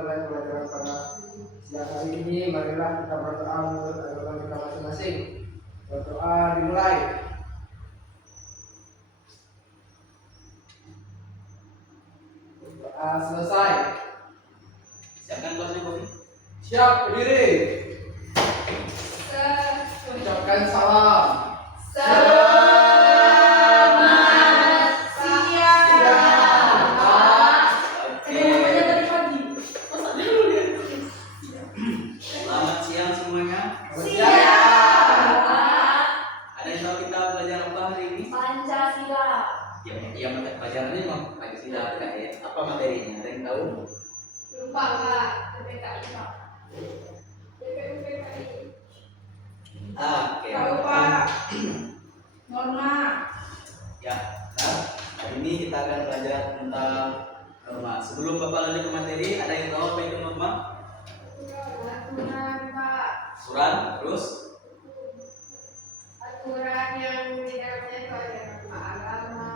mulai pelajaran pada siang hari ini. Marilah kita berdoa menurut agama kita masing-masing. Berdoa dimulai. Berdoa selesai. Siapkan kelasnya, Bobi. Siap, berdiri. Ucapkan salam. Selamat siang semuanya. Ada yang tahu kita belajar apa hari ini? Pancasila. Ya mata pelajarannya memang Pancasila kayak apa materinya? Ada yang tahu? Lupa Pak, PPKI Pak. PPKI. Oke. Tahu Pak. Norma. Ya, nah, hari ini kita akan belajar tentang norma. Sebelum Bapak lanjut ke materi, ada yang tahu apa itu norma? Aturan Pak. Surat, terus Aturan yang di dalamnya itu ada norma agama,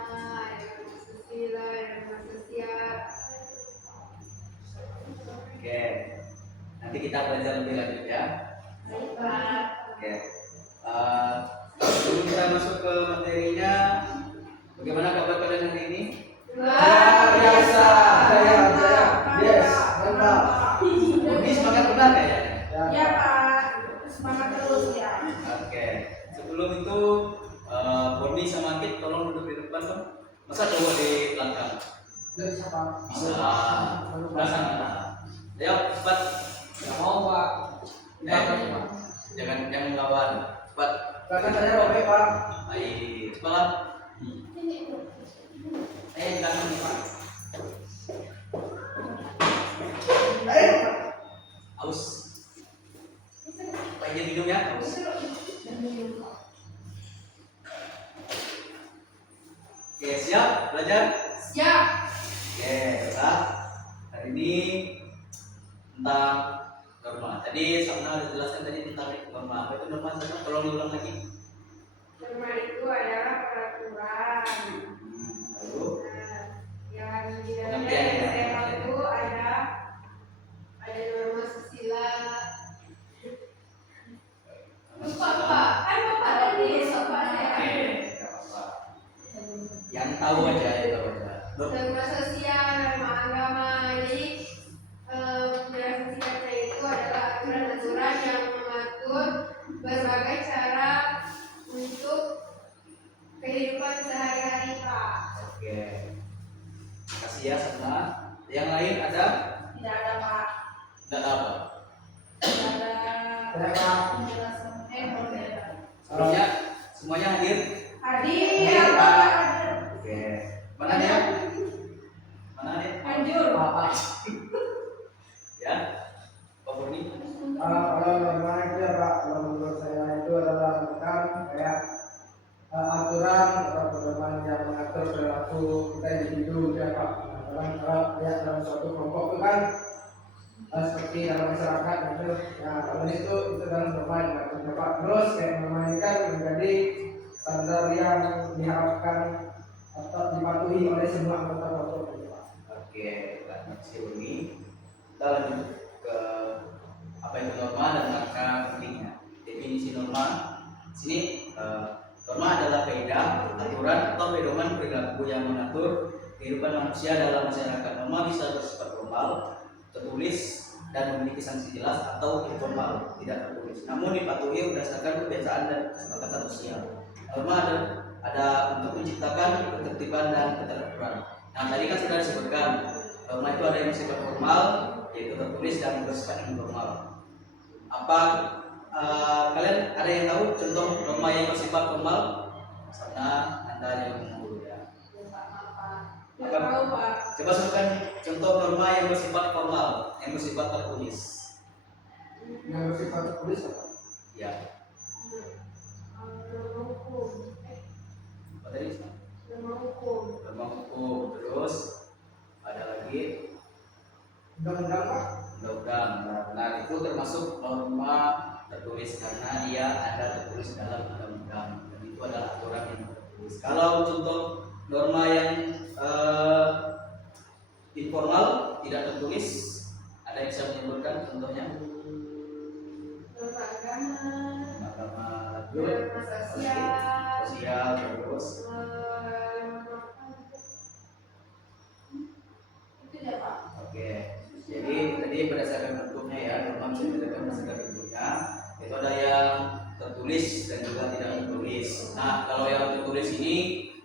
ada norma susila, ada norma sosial. oke. Nanti kita belajar lebih lanjut ya. Baik Pak. Oke. Sebelum kita masuk ke materinya, bagaimana kabar kalian hari ini? Luar biasa. Jaya. Yes, mantap. Ini semangat benar kayaknya. Ya Pak, semangat terus ya. Oke. Sebelum itu, Boni sama Kit tolong duduk di depan dong. Masa cowok di belakang? Dari siapa? Bisa. Belakang. Ayo cepat. Nggak mau, Pak. Jangan lawan. Cepat. Belakang saya Bapak, Pak. Baik. Cepat. Belakang nih Pak. Ayo. Aus. Pak izin minum ya. Aus. Oke, siap belajar? Siap. Oke, kita hari ini tentang norma. Tadi Sabna sudah jelaskan tadi tentang norma. Apa itu norma? Sabna, tolong diulang lagi. Norma itu adalah peraturan. Lalu, Nah, yang di dalamnya Pengertiannya. SMA itu ada norma susila. Lupa Pak, kan Bapak tadi Bapak saya. oke, nggak apa-apa. Yang tahu aja, yang tahu aja. Norma sosial, norma agama. Jadi norma sosial itu adalah aturan-aturan yang mengatur berbagai cara untuk kehidupan sehari-hari Pak. Oke, kasih ya Sabna. Yang lain ada? Tidak ada Pak. Tidak ada apa? Tidak ada Saya, Pak. penjelasan. Semuanya hadir? Hadir Pak. Oke. Mana dia? Mana dia? Hancur. Pak. Ya. Pak Boni. Kalau norma itu ya Pak, kalau menurut saya itu adalah tentang kayak aturan atau pedoman yang mengatur perilaku kita individu ya Pak. Kalau lihat dalam suatu kelompok itu kan seperti dalam masyarakat gitu. Ya kalau itu dalam norma yang mengatur ya Pak. Terus kayak norma ini kan menjadi standar yang diharapkan atau dipatuhi oleh semua anggota kelompok ya Pak. Oke, terima kasih Boni. Kita lanjut ke apa itu norma dan rangka pentingnya. Definisi norma. Sini norma adalah kaidah, aturan atau pedoman perilaku yang mengatur kehidupan manusia dalam masyarakat. Norma bisa bersifat formal, tertulis dan memiliki sanksi jelas atau informal, tidak tertulis. Namun dipatuhi berdasarkan kebiasaan dan kesepakatan sosial. Norma ada untuk menciptakan ketertiban dan keteraturan. Nah, tadi kan sudah disebutkan norma itu ada yang bersifat formal, yaitu tertulis dan bersifat informal. Apa kalian ada yang tahu contoh norma yang bersifat formal? Sana Anda yang dulu ya. Tidak tahu Pak. Coba sebutkan contoh norma yang bersifat formal, yang bersifat tertulis. Yang bersifat tertulis apa? Ya. Norma hukum. Apa tadi? Norma hukum. Norma hukum. Terus ada lagi Undang-undang Pak. undang-undang. Nah, itu termasuk norma tertulis karena dia ada tertulis dalam undang-undang. Dan itu adalah aturan yang tertulis. Kalau contoh norma yang informal tidak tertulis, ada contohnya? Norma agama, Agama, norma sosial, sosial, terus itu ya Pak. oke. Jadi tadi berdasarkan bentuknya ya, norma bisa dibedakan berdasarkan bentuknya. Itu ada yang tertulis dan juga tidak tertulis. Nah, kalau yang tertulis ini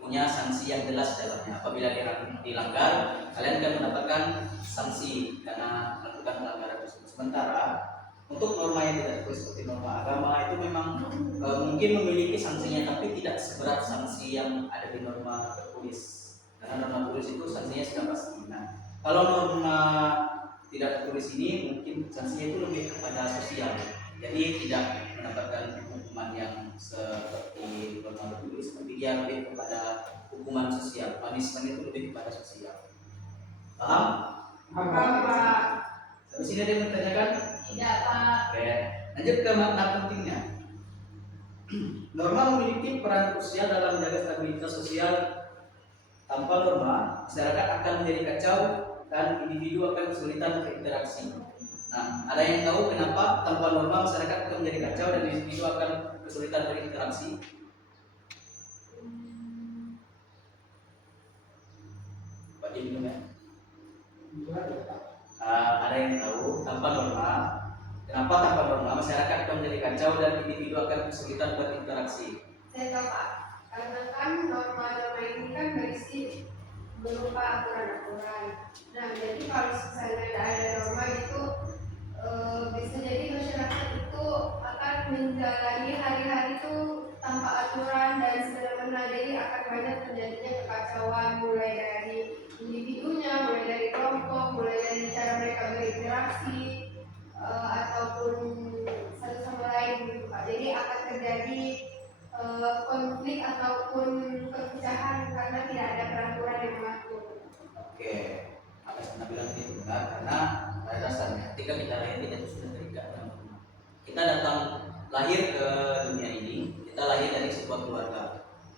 punya sanksi yang jelas dalamnya. Apabila dilanggar, kalian akan mendapatkan sanksi karena melakukan pelanggaran tersebut. Sementara untuk norma yang tidak tertulis seperti norma agama itu memang mungkin memiliki sanksinya, tapi tidak seberat sanksi yang ada di norma tertulis. Karena norma tertulis itu sanksinya sudah pasti. Nah, kalau norma tidak tertulis ini mungkin sanksinya itu lebih kepada sosial. Jadi tidak mendapatkan hukuman yang seperti norma tertulis, tapi dia lebih kepada hukuman sosial. Punishment itu lebih kepada sosial. Paham? Paham Pak. Sampai sini ada yang bertanyakan? Tidak Pak. Oke, lanjut ke makna pentingnya. Norma memiliki peran krusial dalam menjaga stabilitas sosial. Tanpa norma, masyarakat akan menjadi kacau dan individu akan kesulitan berinteraksi. Nah, ada yang tahu kenapa tanpa norma masyarakat akan menjadi kacau dan individu akan kesulitan berinteraksi? Pak Jim ya? Ada yang tahu tanpa norma, kenapa tanpa norma masyarakat akan menjadi kacau dan individu akan kesulitan berinteraksi? Saya tahu Pak, karena kan norma-norma ini kan berisi berupa aturan-aturan. Nah, jadi kalau misalnya tidak ada norma itu bisa jadi masyarakat itu akan menjalani hari-hari itu tanpa aturan dan semena-mena, jadi akan banyak terjadinya kekacauan mulai dari individunya, mulai dari kelompok, mulai dari cara mereka berinteraksi ataupun satu sama lain gitu Pak. Jadi akan terjadi konflik ataupun perpecahan karena tidak ada peraturan yang mengatur. Oke, apa yang saya bilang itu benar karena pada dasarnya ketika kita lahir kita itu sudah terikat dengan norma. Kita datang lahir ke dunia ini, kita lahir dari sebuah keluarga,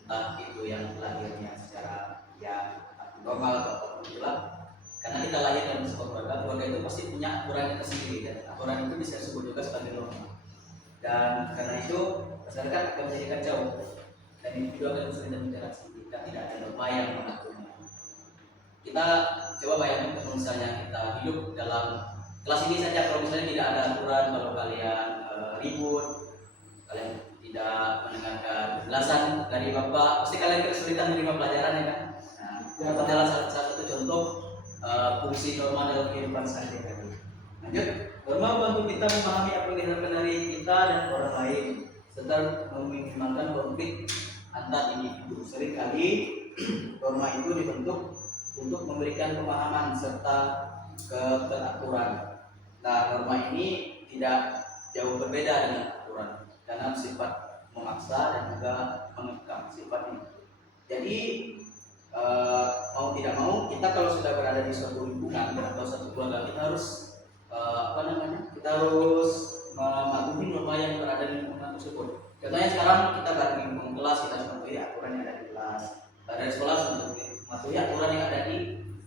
entah itu yang lahirnya secara ya normal atau apapun itulah. Karena kita lahir dalam sebuah keluarga itu pasti punya aturan tersendiri dan aturan itu bisa disebut juga sebagai norma. Dan karena itu masyarakat akan menjadi kacau dan individu akan kesulitan berinteraksi jika tidak ada norma yang mengaturnya. Kita coba bayangkan kalau misalnya kita hidup dalam kelas ini saja, kalau misalnya tidak ada aturan, kalau kalian ribut, kalian tidak mendengarkan penjelasan dari bapak, pasti kalian kesulitan menerima pelajaran ya kan? Nah, itu adalah salah satu contoh fungsi norma dalam kehidupan sehari-hari. Lanjut, norma membantu kita memahami apa yang diharapkan dari kita dan orang lain, serta meminimalkan konflik antar individu. Seringkali norma itu dibentuk untuk memberikan pemahaman serta keteraturan. Nah, norma ini tidak jauh berbeda dengan aturan karena sifat memaksa dan juga mengekang sifatnya. Jadi mau tidak mau kita kalau sudah berada di suatu lingkungan atau satu keluarga kita harus kita harus mematuhi norma yang berada di lingkungan tersebut. Contohnya sekarang kita berada di lingkungan kelas, kita harus mematuhi aturan yang ada di kelas. Berada di sekolah harus mematuhi aturan yang ada di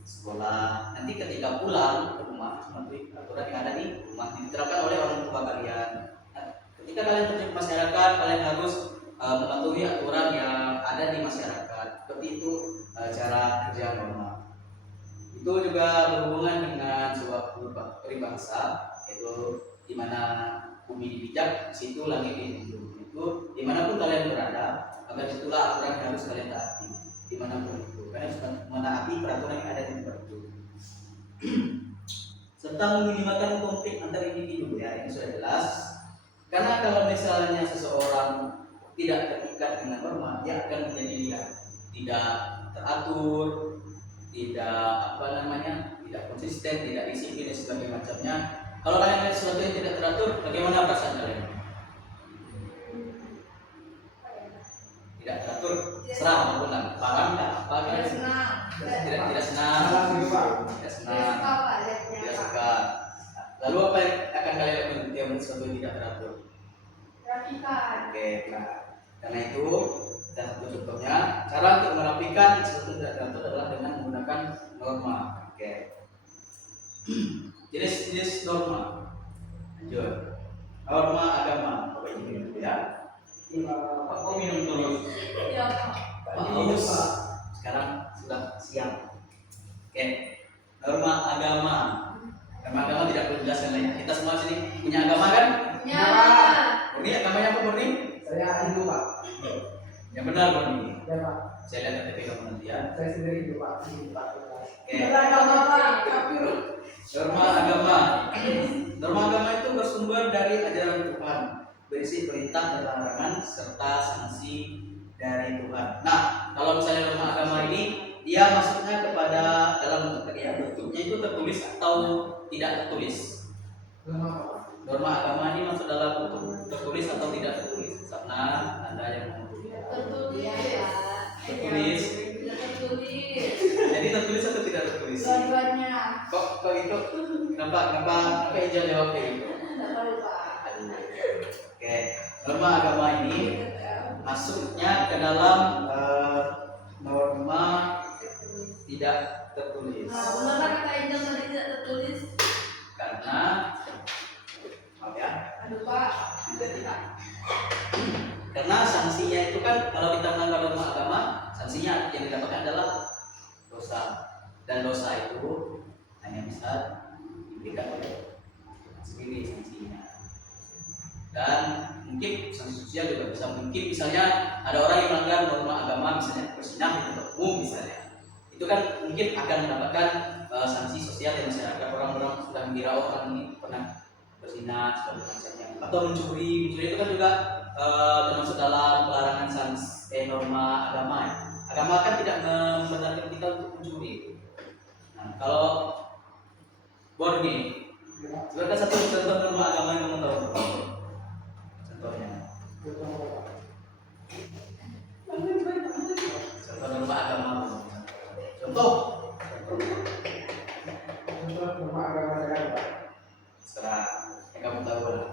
sekolah. Nanti ketika pulang ke rumah mematuhi aturan yang ada di rumah diterapkan oleh orang tua kalian. Nah, ketika kalian terjun ke masyarakat, kalian harus mematuhi aturan yang ada di masyarakat. Seperti itu cara kerja norma. Itu juga berhubungan dengan sebuah peribahasa, yaitu di mana bumi dipijak, di situ langit dijunjung. Itu dimanapun kalian berada, maka disitulah aturan yang harus kalian taati. Dimanapun itu, kalian harus menaati peraturan yang ada di tempat itu. Serta meminimalkan konflik antar individu, ya ini sudah jelas. Karena kalau misalnya seseorang tidak terikat dengan norma, dia akan menjadi liar, tidak teratur, tidak tidak konsisten, tidak disiplin dan sebagainya macamnya. Kalau kalian lihat sesuatu yang tidak teratur, bagaimana perasaan kalian? Tidak teratur, serah apapun lah, paham nggak? Apa kalian? Tidak senang, tidak senang, tidak suka. Lalu apa yang akan kalian lakukan ketika melihat sesuatu yang tidak teratur? Rapikan. Oke, nah karena itu dan satu contohnya cara untuk merapikan sesuatu tidak teratur adalah dengan menggunakan norma. Oke. Jenis-jenis norma. Lanjut. Norma agama. Bapak ini minum dulu ya. Pak kok minum terus? Ya, Pak. Pak haus. Sekarang sudah siang. Oke. Norma agama. Norma agama tidak perlu dijelaskan lagi. Kita semua sini punya agama kan? Ya. Murni agamanya apa Murni? Saya Hindu Pak. Yang benar Murni. Ya Pak. Saya lihat KTP kamu nanti ya. Saya sendiri Hindu Pak. Hindu Pak. Oke. Beragama, Pak. Norma agama. Norma agama itu bersumber dari ajaran Tuhan, berisi perintah dan larangan serta sanksi dari Tuhan. Nah, kalau misalnya norma agama ini, dia maksudnya kepada dalam bentuknya itu tertulis atau tidak tertulis. Norma agama ini masuk dalam bentuk tertulis atau tidak tertulis. Karena Anda yang mengusulkan. Tertulis. Tertulis. Tertulis. Jadi tertulis atau tidak tertulis? Dua-duanya. Kok itu? Kenapa Angel jawab kayak gitu? Tidak tahu, Pak. Oke, norma agama ini masuknya ke dalam norma tidak tertulis. Nah, benar kata Angel tadi tidak tertulis. Karena maaf ya, Aduh, Pak. karena sanksinya itu kan kalau kita melanggar norma agama, sanksinya yang didapatkan adalah dosa, dan dosa itu hanya bisa diberikan oleh sendiri sanksinya. Dan mungkin sanksi sosial juga bisa, mungkin misalnya ada orang yang melanggar norma agama, misalnya berzinah di tempat umum misalnya, itu kan mungkin akan mendapatkan sanksi sosial dari masyarakat. Orang-orang sudah mengira orang ini pernah berzinah segala macamnya, atau mencuri itu kan juga termasuk dalam pelarangan sanksi norma agama ya. Agama kan tidak membenarkan kita untuk mencuri. Nah, kalau Borni, sebenarnya satu contoh norma agama yang kamu tahu. Contohnya. Contoh norma agama. Contoh. Norma agama saya Pak. Serah yang kamu tahu lah.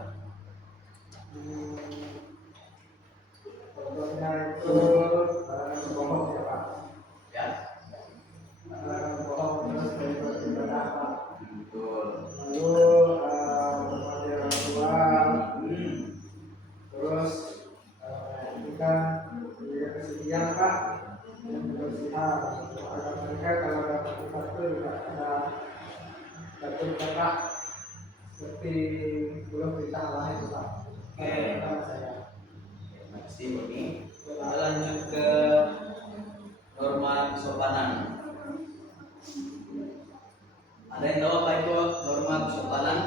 Contohnya itu bohong ya Pak. Ya. Bohong terus dari beribadah Pak. Betul. Lalu menemani orang tua, terus juga menjaga kesedihan Pak, dan kebersihan. Agar mereka kalau dapat sesuatu juga ada dapat Pak, seperti belum perintah Allah itu Pak. Oke. Sama saya. Terima kasih Boni. Kita lanjut ke norma kesopanan. Ada yang tahu apa itu norma kesopanan?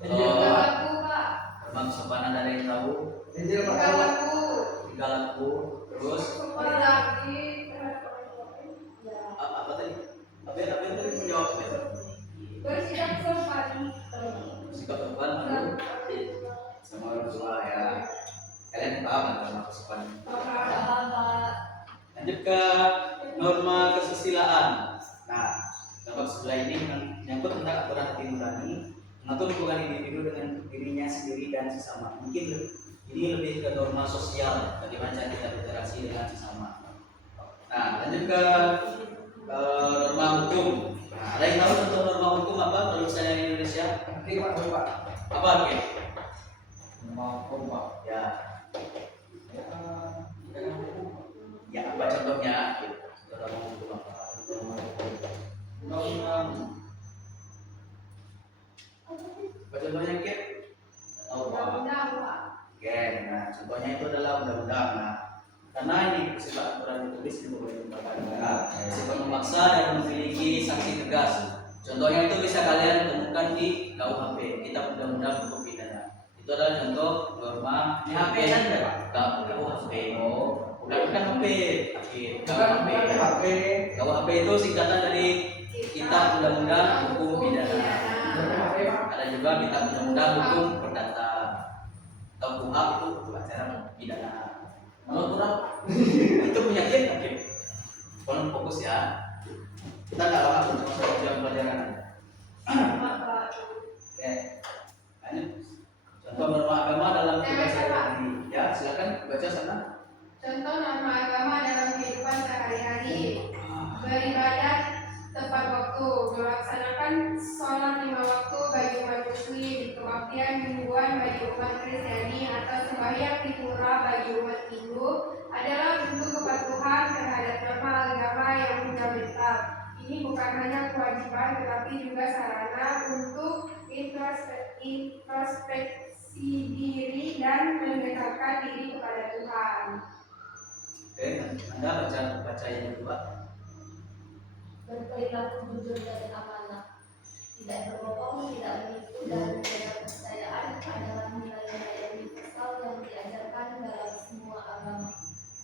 Tingkah laku, Pak. Norma kesopanan ada yang tahu? Injil Pak. Tingkah laku. Tingkah laku, terus Laki. apa tadi? Apa yang tadi menjawab apa itu? Bersikap sopan. Sikap sopan lalu sama orang tua ya. Kalian paham kan norma kesopanan? Paham, Pak. Lanjut ke norma kesusilaan. Nah, norma kesusilaan ini menyangkut tentang aturan hati nurani, mengatur hubungan individu dengan dirinya sendiri dan sesama. Mungkin ini lebih ke norma sosial, bagaimana cara kita berinteraksi dengan sesama. Nah, lanjut ke norma hukum. Nah, ada yang tahu tentang norma hukum apa kalau misalnya di Indonesia? Oke Pak, Pak. Apa oke? Norma hukum Pak. Ya, ya apa contohnya? Norma hukum apa? Apa contohnya Kit? Oh, Undang-undang, Pak. oke, nah contohnya itu adalah undang-undang. Nah, karena ini bersifat aturan tertulis di beberapa lembaga negara, bersifat memaksa dan memiliki sanksi tegas. Contohnya itu bisa kalian temukan di KUHP, Kitab Undang-Undang Hukum Pidana. Itu adalah contoh norma HP kan ya Pak? KUHP. Oh, bukan HP, Bukan KUHP. HP. KUHP itu singkatan dari Kitab Undang-Undang Hukum Pidana. Bukan HP Pak. Ada juga Kitab Undang-Undang Hukum Perdata. Atau KUHP itu untuk acara pidana. Kalau kurang itu penyakit oke. Tolong fokus ya. Kita nggak lama untuk masuk jam pelajaran. Oke. Lanjut. Contoh norma agama dalam kehidupan sehari-hari. Ya, silakan baca sana. Contoh norma agama dalam kehidupan sehari-hari. Beribadah tepat waktu, melaksanakan sholat 5 waktu bagi umat Muslim, kebaktian mingguan bagi umat Kristiani atau sembahyang di pura bagi umat Hindu adalah bentuk kepatuhan terhadap norma agama yang fundamental. Ini bukan hanya kewajiban tetapi juga sarana untuk introspeksi diri dan mendekatkan diri kepada Tuhan. Oke, Anda baca yang kedua. Berperilaku jujur dan amanah, tidak berbohong, tidak menipu, dan menjaga kepercayaan adalah nilai-nilai universal yang diajarkan dalam semua agama.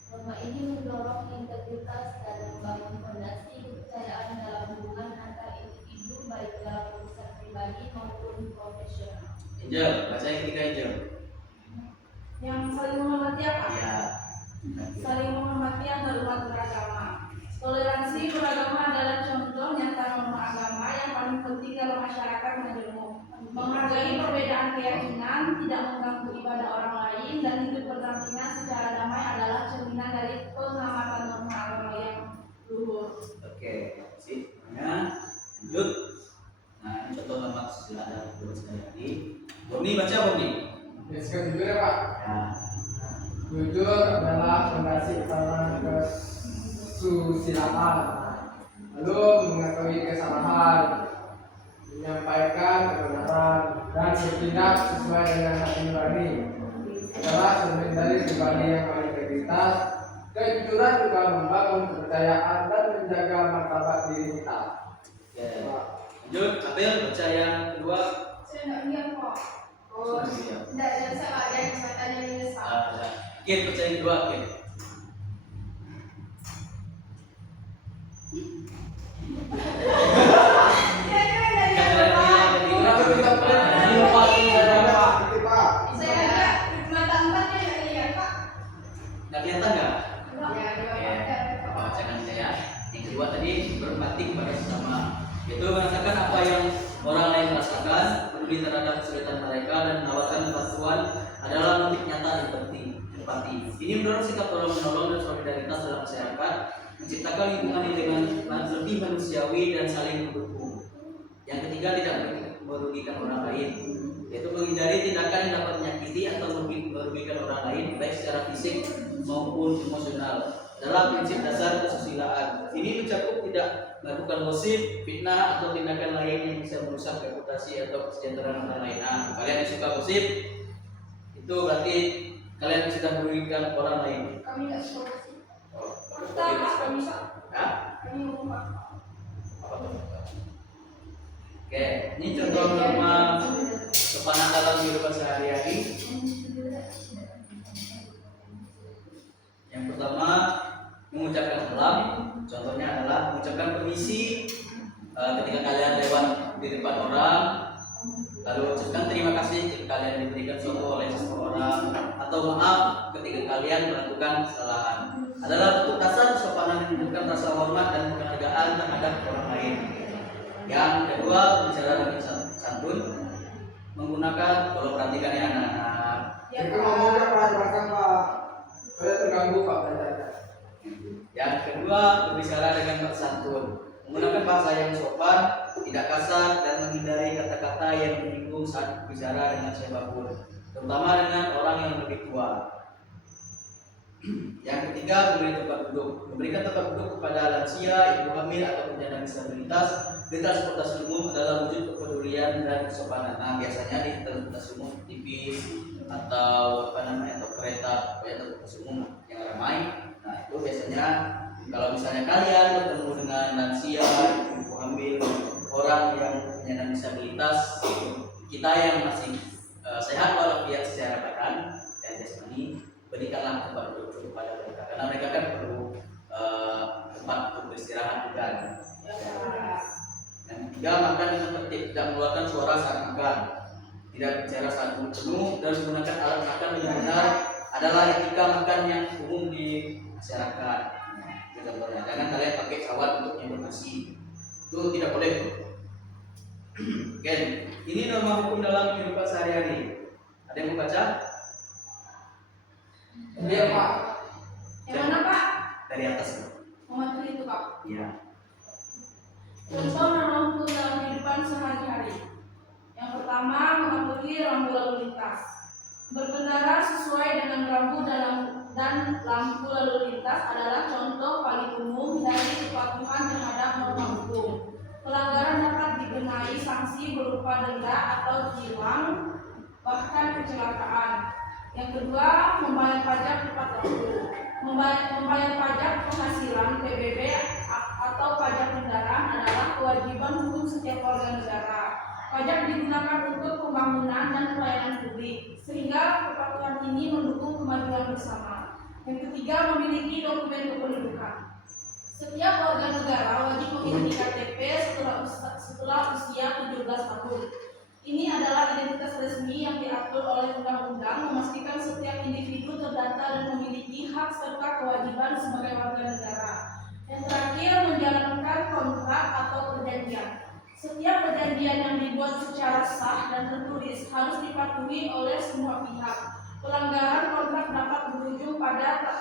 Norma ini mendorong integritas dan membangun fondasi kepercayaan dalam hubungan antar individu baik dalam urusan pribadi maupun profesional. Angel, baca yang ketiga Angel. Yang saling menghormati apa? Ya. Saling menghormati antar umat beragama. Toleransi beragama adalah contoh nyata norma agama yang paling penting dalam masyarakat majemuk. Menghargai perbedaan keyakinan, tidak mengganggu ibadah orang lain, dan hidup berdampingan secara damai adalah cerminan dari pengamatan norma agama yang luhur. Oke, sip. Nah, lanjut. Nah, ini contoh norma susila ada dua sekali lagi. Boni baca Boni. Jelaskan jujur ya Pak. Ya. Jujur adalah fondasi utama kesusilaan. Lalu mengakui kesalahan, menyampaikan kebenaran, dan bertindak sesuai dengan hati nurani adalah cermin dari pribadi yang berintegritas. Kejujuran juga membangun kepercayaan dan menjaga martabat diri kita. Oke. Lanjut, April baca yang kedua. Saya tidak lihat kok. Oh, Sudah lihat. tidak, dan saya ada yang katanya menyesal. Kit baca yang kedua, Kit. Kenapa kita perlu lupa Pak? Pak. Saya lihat mata empatnya yang lihat Pak. Nggak kelihatan nggak? Ya, Oke, Bapak bacakan saya. Yang kedua tadi berempati kepada sesama. Itu merasakan apa yang orang lain rasakan, peduli terhadap kesulitan mereka, dan menawarkan bantuan adalah motif nyata empati. Ini mendorong sikap tolong menolong dan solidaritas dalam masyarakat, menciptakan lingkungan yang dengan lebih manusiawi dan saling mendukung. Yang ketiga, tidak merugikan orang lain, yaitu menghindari tindakan yang dapat menyakiti atau merugikan orang lain baik secara fisik maupun emosional. Dalam prinsip dasar kesusilaan ini mencakup tidak melakukan gosip, fitnah, atau tindakan lain yang bisa merusak reputasi atau kesejahteraan orang lain. Nah, kalian yang suka gosip itu berarti kalian sudah merugikan orang lain. Kami tidak suka sih. Oh, Kita kami bisa. Hah? Kami ngomong Apa tuh? Oke, ini contoh norma kepanan dalam kehidupan sehari-hari. Yang pertama, mengucapkan salam. Contohnya adalah mengucapkan permisi ketika kalian lewat di depan orang, lalu ucapkan terima kasih jika kalian diberikan suatu oleh seseorang, atau maaf ketika kalian melakukan kesalahan. Adalah bentuk dasar kesopanan yang menunjukkan rasa hormat dan penghargaan terhadap orang lain. Yang kedua, bicara dengan santun, menggunakan, kalau perhatikan ya anak-anak, Ya Itu Pak. ngomongnya perhatikan Pak. Saya terganggu Pak bacanya. yang kedua, berbicara dengan bersantun, menggunakan bahasa yang sopan, tidak kasar, dan menghindari kata-kata yang menyinggung saat berbicara dengan siapapun, terutama dengan orang yang lebih tua. Yang ketiga, memberi tempat duduk. Memberikan tempat duduk kepada lansia, ibu hamil, atau penyandang disabilitas di transportasi umum adalah wujud kepedulian dan kesopanan. Nah, biasanya di transportasi umum, TV, atau atau kereta, transportasi umum yang ramai. Nah, itu biasanya kalau misalnya kalian bertemu dengan lansia, ibu hamil, orang yang penyandang disabilitas, kita yang masih sehat walafiat secara badan dan jasmani, berikanlah tempat duduk kepada mereka karena mereka kan perlu tempat untuk beristirahat juga. Yang ketiga, makan dengan tertib, tidak mengeluarkan suara saat makan, tidak bicara saat penuh, dan menggunakan alat makan dengan benar adalah etika makan yang umum di masyarakat. Contohnya, jangan kalian pakai sawat untuk nyebut nasi, itu tidak boleh. Oke, ini norma hukum dalam kehidupan sehari-hari. Ada yang mau baca? Iya Pak. Yang mana Pak? Dari atas. Membantu itu Pak. Iya. Contoh norma hukum dalam kehidupan sehari-hari. Yang pertama, lintas. Berkendara sesuai dengan rambu dan lampu lalu lintas adalah contoh paling umum dari kepatuhan terhadap norma hukum. Pelanggaran dapat dikenai sanksi berupa denda atau tilang, bahkan kecelakaan. Yang kedua, membayar pajak tepat waktu. Membayar pajak penghasilan (PBB) atau pajak kendaraan adalah kewajiban hukum setiap warga negara. Pajak digunakan untuk pembangunan dan pelayanan publik, sehingga kepatuhan ini mendukung kemajuan bersama. Yang ketiga, memiliki dokumen kependudukan. Setiap warga negara wajib memiliki KTP setelah usia 17 tahun. Ini adalah identitas resmi yang diatur oleh undang-undang, memastikan setiap individu terdata dan memiliki hak serta kewajiban sebagai warga negara. Yang terakhir, menjalankan kontrak atau perjanjian. Setiap perjanjian yang dibuat secara sah dan tertulis harus dipatuhi oleh semua pihak. Pelanggaran kontrak dapat berujung pada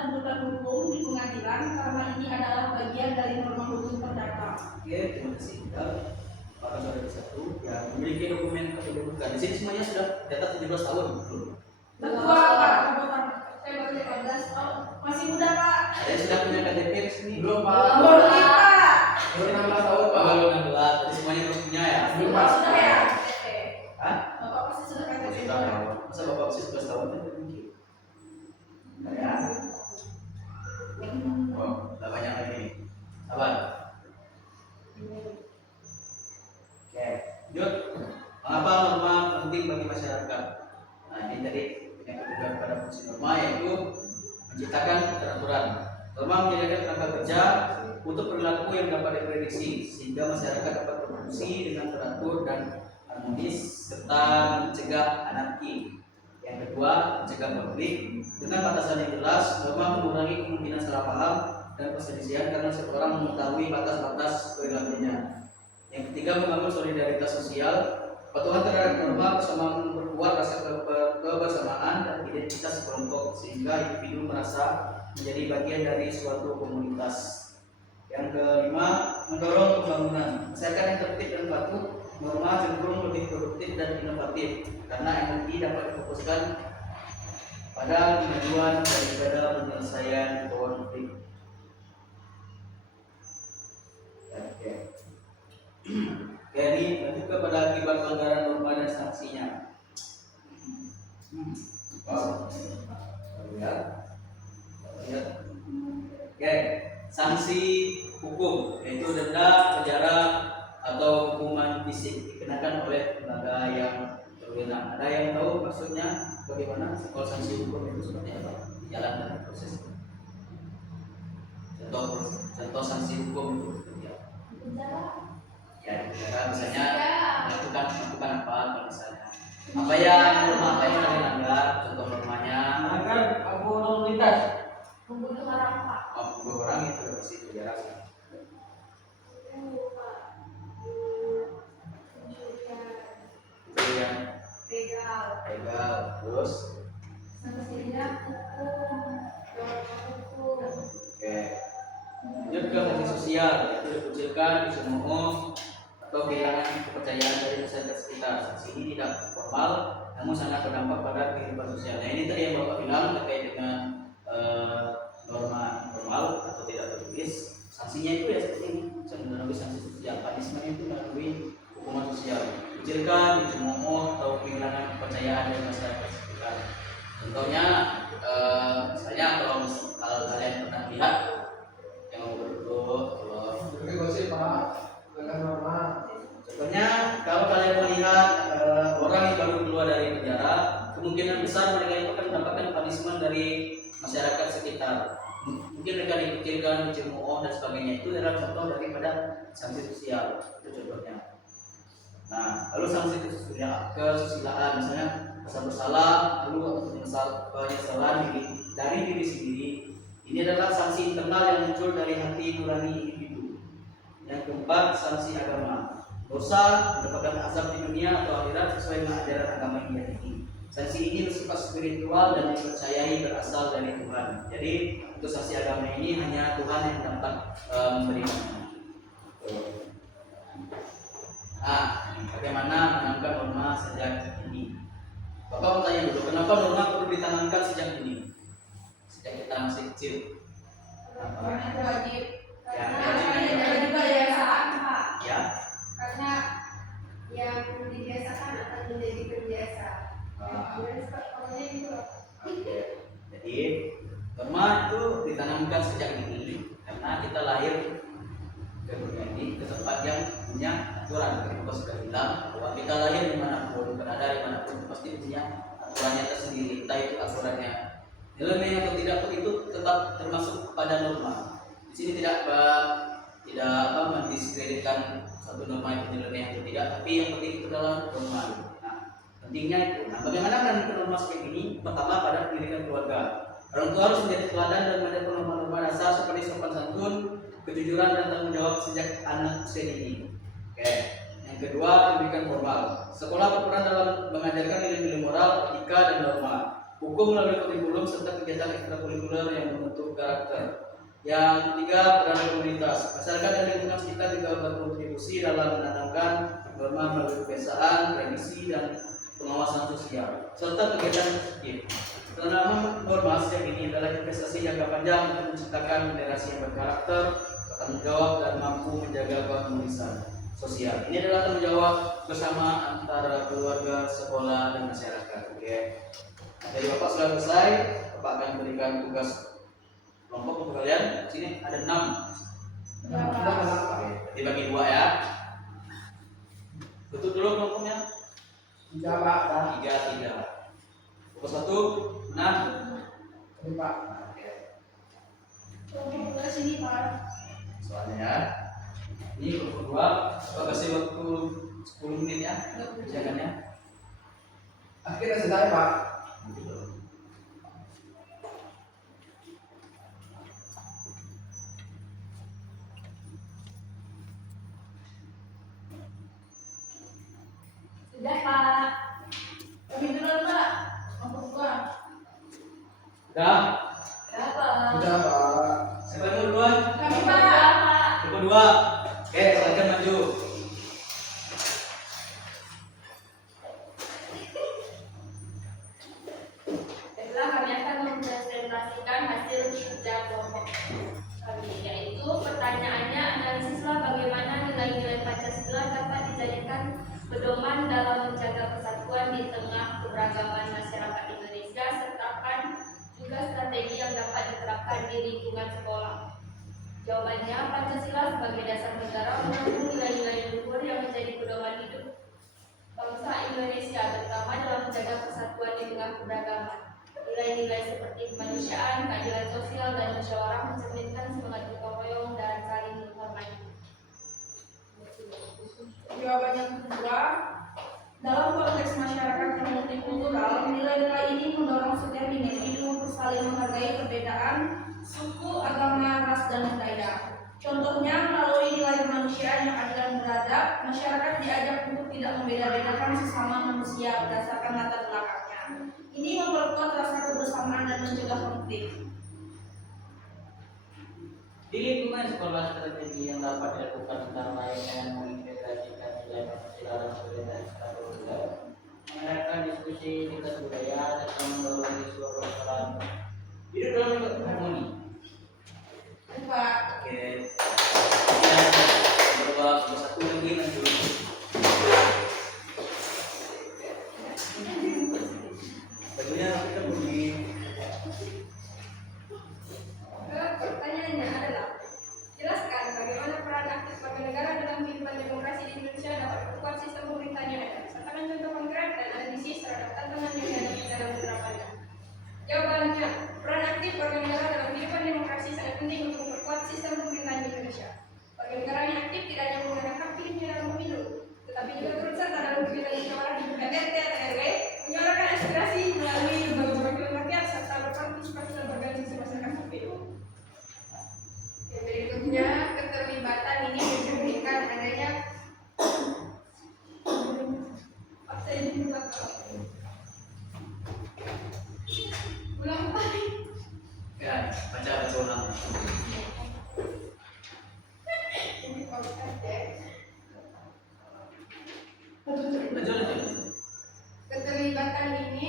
tuntutan hukum di pengadilan karena ini adalah bagian dari norma hukum perdata. Oke, terima kasih. Para saudara satu yang memiliki dokumen kependudukan. Di sini semuanya sudah di atas 17 tahun. Ketua Pak, saya baru 18 tahun. Masih muda Pak. Ada yang sudah punya KTP di sini? Belum Pak. Baru nih Pak. Baru 16 tahun Pak. Baru 16. Jadi semuanya belum punya ya? Belum, Bapak Pak. sudah ya? Hah? Bapak pasti sudah KTP. Sudah ya. Masa bapak usia 11 tahun kan mungkin? Ya. Oh, tak banyak lagi. Sabar. Oke, lanjut. Mengapa norma penting bagi masyarakat? Nah, ini tadi yang kedua pada fungsi norma yaitu menciptakan keteraturan. Norma menyediakan tenaga kerja untuk perilaku yang dapat diprediksi sehingga masyarakat dapat berfungsi dengan teratur dan harmonis serta mencegah anarki. Yang kedua, mencegah konflik dengan batasan yang jelas. Norma mengurangi kemungkinan salah paham dan perselisihan karena seseorang mengetahui batas-batas perilakunya. Yang ketiga, membangun solidaritas sosial. Kepatuhan terhadap norma bersama memperkuat rasa kebersamaan dan identitas kelompok sehingga individu merasa menjadi bagian dari suatu komunitas. Yang kelima, mendorong pembangunan. Masyarakat yang tertib dan patuh, norma cenderung lebih produktif dan inovatif karena energi dapat difokuskan pada kemajuan daripada penyelesaian konflik. Oke. Jadi lanjut kepada akibat pelanggaran norma dan sanksinya. Wow. Lihat. Oke. Sanksi hukum yaitu denda, penjara atau hukuman fisik dikenakan oleh lembaga yang berwenang. Ada yang tahu maksudnya bagaimana kalau sanksi hukum itu seperti apa? Dijalankan proses. Contoh sanksi hukum itu seperti apa? Ya, misalnya melakukan apa misalnya? Apa yang dilanggar? Contoh normanya. Akan aku lalu lintas. Membunuh orang Pak. Membunuh orang itu pasti penjara. Itu yang legal. Terus Sanksinya hukum, hukum. oke. Lanjut ke sanksi sosial, yaitu dikucilkan, dicemooh, atau kehilangan kepercayaan dari masyarakat sekitar. Sanksi ini tidak formal, namun sangat berdampak pada kehidupan sosial. Nah, ini tadi yang Bapak bilang terkait dengan norma informal atau tidak tertulis. Sanksinya itu ya seperti ini, melalui sanksi sosial. Punishment itu melalui hukuman sosial. Dikucilkan, dicemooh, atau kehilangan kepercayaan dari masyarakat sekitar. Contohnya, misalnya kalau kalian pernah lihat yang Jadi gosip Pak dengan norma. contohnya kalau kalian melihat orang yang baru keluar dari penjara, kemungkinan besar mereka itu akan mendapatkan punishment dari masyarakat sekitar. Mungkin mereka dikucilkan, dicemooh dan sebagainya. Itu adalah contoh daripada sanksi sosial. Itu contohnya. Nah, lalu sanksi kesusilaan, misalnya rasa bersalah, lalu penyesalan dari diri sendiri. Ini adalah sanksi internal yang muncul dari hati nurani individu. Yang keempat, sanksi agama. Dosa mendapatkan azab di dunia atau akhirat sesuai dengan ajaran agama yang diyakini. Sanksi ini bersifat spiritual dan dipercayai berasal dari Tuhan. Jadi untuk sanksi agama ini hanya Tuhan yang dapat memberikannya. Nah, bagaimana menangkap norma sejak ini? Bapak mau tanya dulu, kenapa norma perlu ditanamkan sejak ini? Sejak kita masih kecil. Karena itu wajib. Ya, Karena ada juga kebiasaan, Pak. Ya. Karena yang dibiasakan akan menjadi terbiasa. Ah. Pokoknya gitu loh. Oke. Jadi norma itu ditanamkan sejak ini karena kita lahir ke dunia ini ke tempat yang punya aturan. Kita sudah bilang bahwa kita lahir dimanapun, berada dimanapun pasti punya aturannya tersendiri. Entah itu aturannya nyeleneh atau tidak pun itu tetap termasuk pada norma. Di sini tidak mendiskreditkan satu norma itu nyeleneh atau tidak, tapi yang penting itu dalam norma. Nah, pentingnya itu. Nah, bagaimana menentukan norma seperti ini? Pertama pada pendidikan keluarga. Orang tua harus menjadi teladan dan menjadi norma-norma dasar seperti sopan santun, kejujuran dan tanggung jawab sejak anak usia dini. Oke. Yang kedua, pendidikan formal. Sekolah berperan dalam mengajarkan nilai-nilai moral, etika dan norma, hukum melalui kurikulum serta kegiatan ekstrakurikuler yang membentuk karakter. Yang ketiga, peran komunitas. Masyarakat dan lingkungan sekitar juga berkontribusi dalam menanamkan norma melalui kebiasaan, tradisi dan pengawasan sosial serta kegiatan positif. Penanaman norma sejak ini adalah investasi jangka panjang untuk menciptakan generasi yang berkarakter, bertanggung jawab dan mampu menjaga keharmonisan sosial. Ini adalah tanggung jawab bersama antara keluarga, sekolah, dan masyarakat. Oke. Jadi Bapak sudah selesai. Bapak akan berikan tugas kelompok untuk kalian. Sini ada 6. Oke. Dibagi 2 ya. Tutup dulu kelompoknya. 3 Pak dan 3. Pukul 1 menang. 5. Oke. Kelompok ke sini, Pak. Soalnya ya. Ini kelompok 2. Bapak kasih waktu 10 menit ya. Kerjakannya. Akhirnya selesai Pak. Sudah, Pak. Kami dulu, Pak. Kelompok 2. Udah. Ya, Pak. Sudah Pak. Siapa yang mau duluan? Kami, Pak. Pak. Kelompok 2. Oke, silakan maju. Baiklah, kami akan mempresentasikan hasil kerja kelompok kami, yaitu pertanyaannya, analisislah bagaimana nilai-nilai Pancasila dapat dijadikan pedoman dalam menjaga persatuan di tengah keberagaman masyarakat Indonesia, sertakan juga strategi yang dapat diterapkan di lingkungan sekolah. Jawabannya, Pancasila sebagai dasar negara mengandung nilai-nilai luhur yang menjadi pedoman hidup bangsa Indonesia, terutama dalam menjaga persatuan di tengah keberagaman. Nilai-nilai seperti kemanusiaan, keadilan sosial, dan musyawarah mencerminkan semangat gotong royong dan saling menghormati. Jawaban yang kedua, dalam konteks masyarakat yang multikultural, nilai-nilai ini mendorong setiap individu untuk saling menghargai perbedaan suku, agama, ras, dan budaya. Contohnya, melalui nilai kemanusiaan yang adil dan beradab, masyarakat diajak untuk tidak membeda-bedakan sesama manusia berdasarkan latar belakangnya. Ini memperkuat rasa kebersamaan dan mencegah konflik. Di lingkungan sekolah, strategi yang dapat dilakukan antara lain dengan mengintegrasikan nilai Pancasila dan perbedaan ekstrakurikuler, mengadakan diskusi tingkat budaya, serta mendorong isu kerukunan Hidup dalam bentuk harmoni. Pak. Oke. Yang kedua, kelompok 1 lagi maju. Bajunya kita pergi. Pertanyaannya adalah, jelaskan bagaimana peran aktif warga negara dalam kehidupan demokrasi di Indonesia dapat memperkuat sistem pemerintahan yang ada. Sertakan contoh konkret dan analisis terhadap tantangan yang dihadapi dalam penerapannya. Jawabannya, peran aktif warga negara dalam kehidupan demokrasi sangat penting untuk memperkuat sistem pemerintahan di Indonesia. Warga negara yang aktif tidak hanya menggunakan hak pilihnya dalam pemilu, tetapi juga turut serta dalam kegiatan musyawarah di DPRD atau RW, menyuarakan aspirasi melalui lembaga perwakilan rakyat serta berpartisipasi dalam organisasi masyarakat sipil. Yang berikutnya, keterlibatan ini mencerminkan adanya ulang kali. Ya, baca ulang. Keterlibatan ini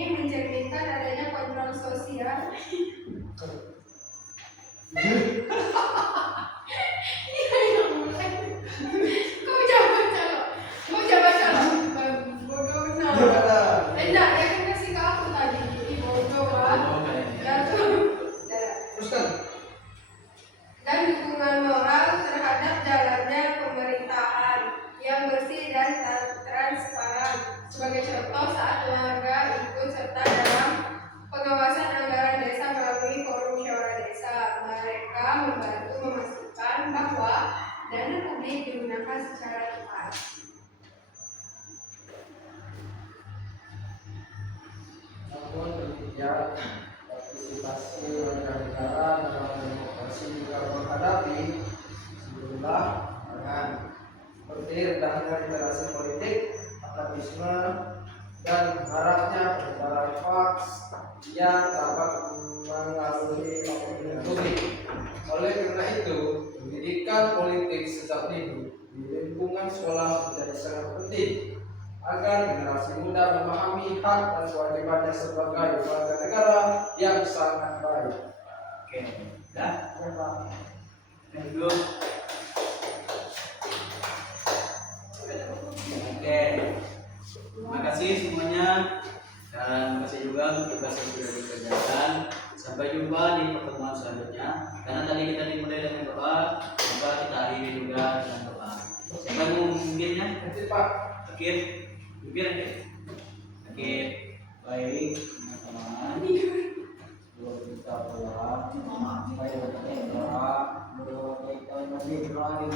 Sebagai contoh, saat warga ikut serta dalam pengawasan anggaran desa melalui forum musyawarah desa, mereka membantu memastikan bahwa dana publik digunakan secara tepat. Namun demikian, partisipasi warga negara dalam demokrasi juga menghadapi sejumlah tantangan seperti rendahnya literasi politik, akademisme, dan maraknya penyebaran hoax yang dapat mengaruhi opini publik. Oleh karena itu, pendidikan politik sejak dini di lingkungan sekolah menjadi sangat penting agar generasi muda memahami hak dan kewajibannya sebagai warga negara yang sangat baik. Oke, dah. Ya, Pak. Thank you. Oke, terima kasih semuanya dan terima kasih juga untuk tugas yang sudah dikerjakan. Sampai jumpa di pertemuan selanjutnya. Karena tadi kita dimulai dengan doa, maka kita akhiri juga dengan doa. Siapa yang mau memimpinnya? Nanti Pak. Akhir, akhir. Baik, teman-teman. kita pulang, supaya kita berdoa, berdoa kita lebih berani.